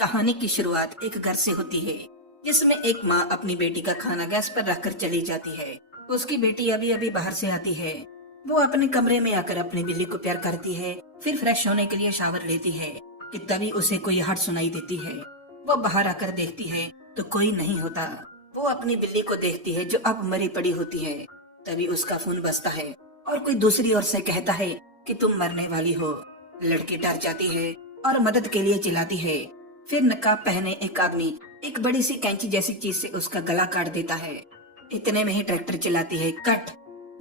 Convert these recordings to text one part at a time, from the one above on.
कहानी की शुरुआत एक घर से होती है जिसमें एक माँ अपनी बेटी का खाना गैस पर रखकर चली जाती है। उसकी बेटी अभी अभी बाहर से आती है। वो अपने कमरे में आकर अपनी बिल्ली को प्यार करती है, फिर फ्रेश होने के लिए शावर लेती है कि तभी उसे कोई आहट सुनाई देती है। वो बाहर आकर देखती है तो कोई नहीं होता। वो अपनी बिल्ली को देखती है जो अब मरी पड़ी होती है। तभी उसका फोन बजता है और कोई दूसरी ओर से कहता है कि तुम मरने वाली हो। लड़की डर जाती है और मदद के लिए चिल्लाती है। फिर नकाब पहने एक आदमी एक बड़ी सी कैंची जैसी चीज से उसका गला काट देता है। इतने में ही ट्रैक्टर चिल्लाती है, कट।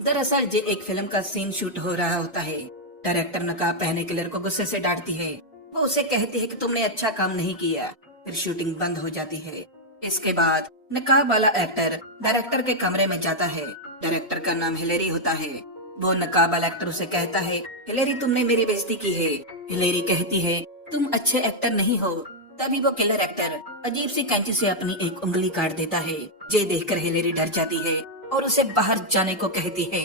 दरअसल ये एक फिल्म का सीन शूट हो रहा होता है। डायरेक्टर नकाब पहने किलर को गुस्से से डांटती है। वो उसे कहती है कि तुमने अच्छा काम नहीं किया। फिर शूटिंग बंद हो जाती है। इसके बाद नकाब वाला एक्टर डायरेक्टर के कमरे में जाता है। डायरेक्टर का नाम हिलेरी होता है। वो नकाब वाला एक्टर उसे कहता है, हिलेरी तुमने मेरी बेइज्जती की है। हिलेरी कहती है, तुम अच्छे एक्टर नहीं हो। तभी वो किलर एक्टर अजीब सी कैंची से अपनी एक उंगली काट देता है। ये देखकर हिलेरी डर जाती है और उसे बाहर जाने को कहती है,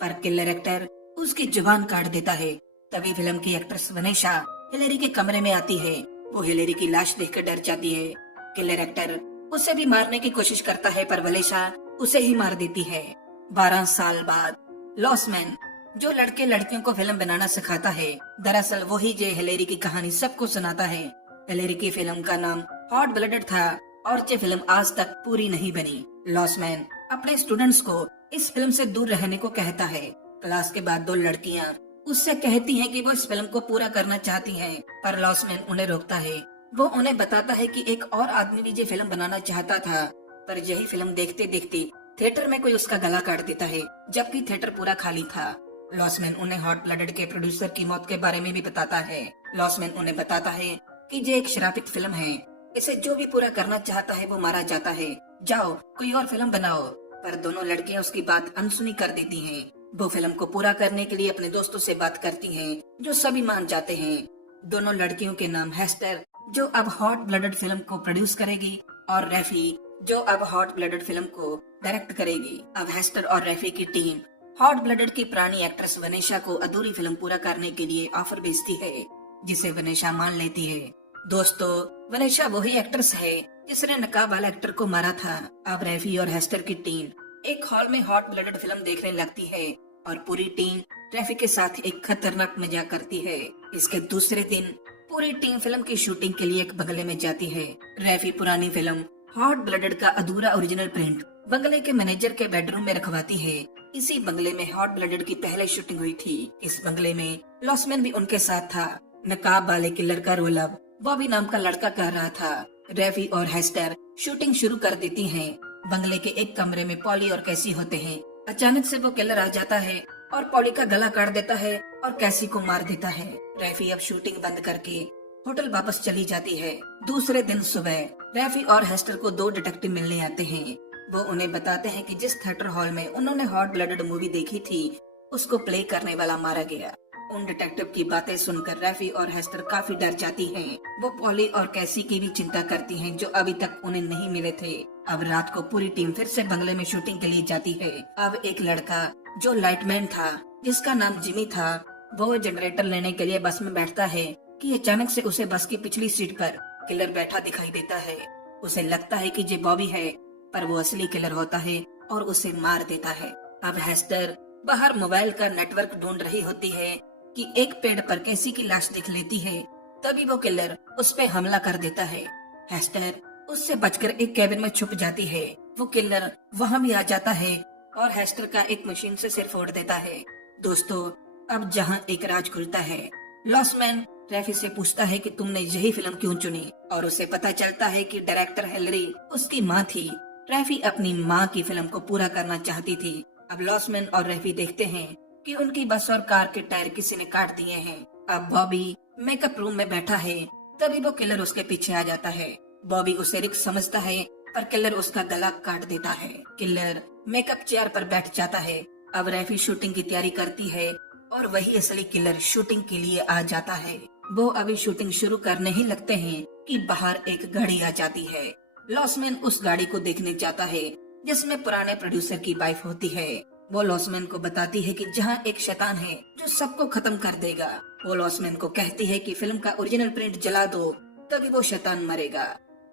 पर किलर एक्टर उसकी जुबान काट देता है। तभी फिल्म की एक्ट्रेस वनेशा हिलेरी के कमरे में आती है। वो हिलेरी की लाश देखकर डर जाती है। किलर एक्टर उसे भी मारने की कोशिश करता है पर वनेशा उसे ही मार देती है। 12 साल बाद लॉसमैन, जो लड़के लड़कियों को फिल्म बनाना सिखाता है, दरअसल वही जे हिलेरी की कहानी सबको सुनाता है। हिलेरी की फिल्म का नाम हॉट ब्लडेड था और ये फिल्म आज तक पूरी नहीं बनी। लॉसमैन अपने स्टूडेंट्स को इस फिल्म से दूर रहने को कहता है। क्लास के बाद 2 लड़कियां उससे कहती हैं कि वो इस फिल्म को पूरा करना चाहती हैं, पर लॉसमैन उन्हें रोकता है। वो उन्हें बताता है कि एक और आदमी भी ये फिल्म बनाना चाहता था, पर यही फिल्म देखते देखते थिएटर में कोई उसका गला काट देता है, जबकि थिएटर पूरा खाली था। लॉसमैन उन्हें हॉट ब्लडेड के प्रोड्यूसर की मौत के बारे में भी बताता है। लॉसमैन उन्हें बताता है कि ये एक श्रापित फिल्म है, इसे जो भी पूरा करना चाहता है वो मारा जाता है। जाओ कोई और फिल्म बनाओ। पर दोनों लड़कियां उसकी बात अनसुनी कर देती हैं। वो फिल्म को पूरा करने के लिए अपने दोस्तों से बात करती हैं, जो सभी मान जाते हैं। दोनों लड़कियों के नाम हेस्टर, जो अब हॉट ब्लडेड फिल्म को प्रोड्यूस करेगी, और रैफी, जो अब हॉट ब्लडेड फिल्म को डायरेक्ट करेगी। अब हेस्टर और रैफी की टीम हॉट ब्लडेड की पुरानी एक्ट्रेस वनेशा को अधूरी फिल्म पूरा करने के लिए ऑफर भेजती है, जिसे वनेशा मान लेती है। दोस्तों, वनेशा वही एक्ट्रेस है जिसने नकाब वाला एक्टर को मारा था। अब रैफी और हेस्टर की टीम एक हॉल में हॉट ब्लडेड फिल्म देखने लगती है और पूरी टीम रैफी के साथ एक खतरनाक मजाक करती है। इसके दूसरे दिन पूरी टीम फिल्म की शूटिंग के लिए एक बंगले में जाती है। रैफी पुरानी फिल्म हॉट ब्लडेड का अधूरा ओरिजिनल प्रिंट बंगले के मैनेजर के बेडरूम में रखवाती है। इसी बंगले में हॉट ब्लडेड की पहले शूटिंग हुई थी। इस बंगले में लॉसमैन भी उनके साथ था। नकाब वाले किलर का रोल अब बॉबी नाम का लड़का कर रहा था। रैफी और हेस्टर शूटिंग शुरू कर देती हैं। बंगले के एक कमरे में पॉली और कैसी होते हैं। अचानक से वो किलर आ जाता है और पॉली का गला काट देता है और कैसी को मार देता है। रैफी अब शूटिंग बंद करके होटल वापस चली जाती है। दूसरे दिन सुबह रैफी और हेस्टर को 2 डिटेक्टिव मिलने आते हैं। वो उन्हें बताते हैं कि जिस थिएटर हॉल में उन्होंने हॉट ब्लडेड मूवी देखी थी, उसको प्ले करने वाला मारा गया। उन डिटेक्टिव की बातें सुनकर रैफी और हेस्टर काफी डर जाती हैं। वो पॉली और कैसी की भी चिंता करती हैं, जो अभी तक उन्हें नहीं मिले थे। अब रात को पूरी टीम फिर से बंगले में शूटिंग के लिए जाती है। अब एक लड़का जो लाइटमैन था, जिसका नाम जिमी था, वो जनरेटर लेने के लिए बस में बैठता है कि अचानक से उसे बस की पिछली सीट पर किलर बैठा दिखाई देता है। उसे लगता है कि ये बॉबी है, पर वो असली किलर होता है और उसे मार देता है। अब हेस्टर बाहर मोबाइल का नेटवर्क ढूंढ रही होती है कि एक पेड़ पर कैसी की लाश दिख लेती है। तभी वो किलर उस पे हमला कर देता है। हेस्टर उससे बचकर एक कैबिन में छुप जाती है। वो किलर वहाँ भी आ जाता है और हेस्टर का एक मशीन से सिर फोड़ देता है। दोस्तों, अब जहाँ एक राज खुलता है। लॉसमैन रैफी से पूछता है कि तुमने यही फिल्म क्यों चुनी, और उसे पता चलता है कि डायरेक्टर हिलेरी उसकी माँ थी। रैफी अपनी माँ की फिल्म को पूरा करना चाहती थी। अब लॉसमैन और रैफी देखते हैं कि उनकी बस और कार के टायर किसी ने काट दिए हैं। अब बॉबी मेकअप रूम में बैठा है। तभी वो किलर उसके पीछे आ जाता है। बॉबी उसे रिक्स समझता है, पर किलर उसका गला काट देता है। किलर मेकअप चेयर पर बैठ जाता है। अब रैफी शूटिंग की तैयारी करती है और वही असली किलर शूटिंग के लिए आ जाता है। वो अभी शूटिंग शुरू करने ही लगते हैं कि बाहर एक गाड़ी आ जाती है। लॉसमैन उस गाड़ी को देखने जाता है, जिसमें पुराने प्रोड्यूसर की वाइफ होती है। वो लॉसमैन को बताती है कि जहाँ एक शैतान है जो सबको खत्म कर देगा। वो लॉसमैन को कहती है कि फिल्म का ओरिजिनल प्रिंट जला दो, तभी वो शैतान मरेगा।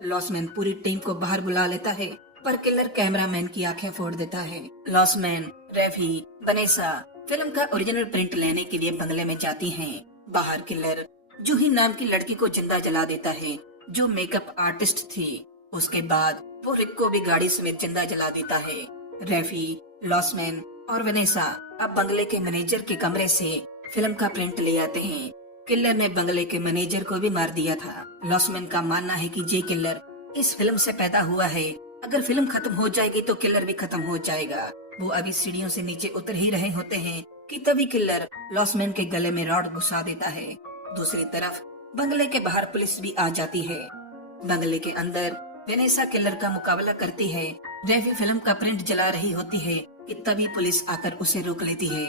लॉसमैन पूरी टीम को बाहर बुला लेता है, पर किलर कैमरामैन की आंखें फोड़ देता है। लॉसमैन, रैफी, वनेसा फिल्म का ओरिजिनल प्रिंट लेने के लिए बंगले में जाती हैं। बाहर किलर जूही नाम की लड़की को जिंदा जला देता है, जो मेकअप आर्टिस्ट थी। उसके बाद वो रिक को भी गाड़ी समेत जिंदा जला देता है। रैफी, लॉसमैन और वनेसा अब बंगले के मैनेजर के कमरे से फिल्म का प्रिंट ले आते हैं। किलर ने बंगले के मैनेजर को भी मार दिया था। लॉसमैन का मानना है कि जे किलर इस फिल्म से पैदा हुआ है। अगर फिल्म खत्म हो जाएगी तो किलर भी खत्म हो जाएगा। वो अभी सीढ़ियों से नीचे उतर ही रहे होते हैं कि तभी किलर लॉसमैन के गले में रॉड घुसा देता है। दूसरी तरफ बंगले के बाहर पुलिस भी आ जाती है। बंगले के अंदर वेनेसा किलर का मुकाबला करती है। रैफी फिल्म का प्रिंट जला रही होती है कि तभी पुलिस आकर उसे रोक लेती है।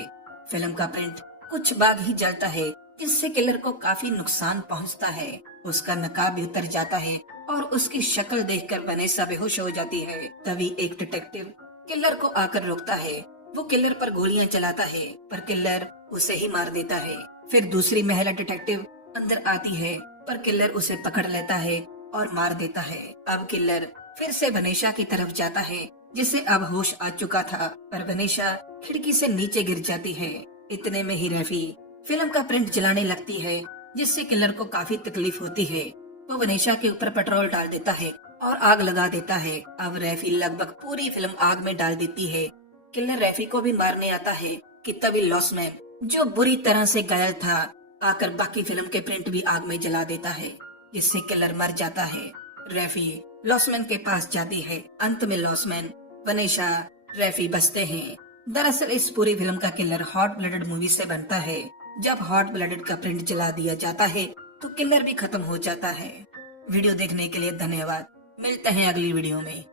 फिल्म का प्रिंट कुछ भाग ही जलता है, जिससे किलर को काफी नुकसान पहुंचता है। उसका नकाब भी उतर जाता है और उसकी शक्ल देखकर वेनेसा बेहोश हो जाती है। तभी एक डिटेक्टिव किलर को आकर रोकता है। वो किलर पर गोलियां चलाता है, पर किलर उसे ही मार देता है। फिर दूसरी महिला डिटेक्टिव अंदर आती है, पर किलर उसे पकड़ लेता है और मार देता है। अब किलर फिर से वनेसा की तरफ जाता है, जिसे अब होश आ चुका था, पर वनेसा खिड़की से नीचे गिर जाती है। इतने में ही रैफी फिल्म का प्रिंट जलाने लगती है, जिससे किलर को काफी तकलीफ होती है। वो वनेसा के ऊपर पेट्रोल डाल देता है और आग लगा देता है। अब रैफी लगभग पूरी फिल्म आग में डाल देती है। किलर रैफी को भी मारने आता है कि तभी लॉसमैन, जो बुरी तरह से घायल था, आकर बाकी फिल्म के प्रिंट भी आग में जला देता है, जिससे किलर मर जाता है। रैफी लॉसमैन के पास जाती है। अंत में लॉसमैन, वनेसा, रैफी बचते हैं। दरअसल इस पूरी फिल्म का किलर हॉट ब्लडेड मूवी से बनता है। जब हॉट ब्लडेड का प्रिंट जला दिया जाता है तो किलर भी खत्म हो जाता है। वीडियो देखने के लिए धन्यवाद। मिलते हैं अगली वीडियो में।